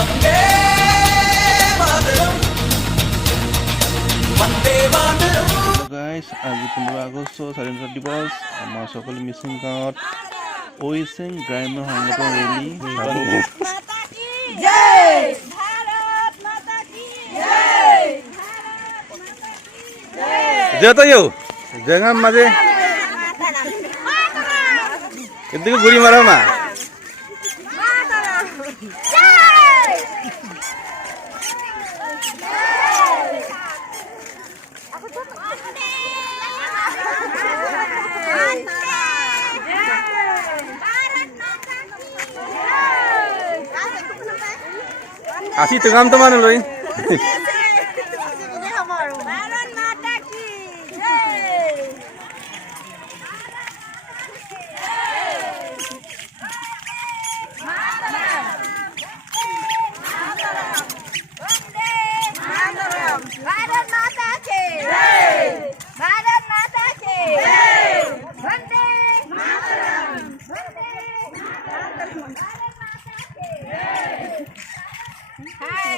Hello guys, আজি 15 August স্বাধীনতা দিৱস আমাৰ সকলো মিচিং গাঁৱত ওইচিং গ্ৰাম্য সংগঠন rally Jatuh yuk, jangan maje. Itu guri marah mah. Asih tengam teman loh. Bharat माता की जय। भारत माता की जय। वंदे मातरम। वंदे मातरम। भारत माता की जय। हाय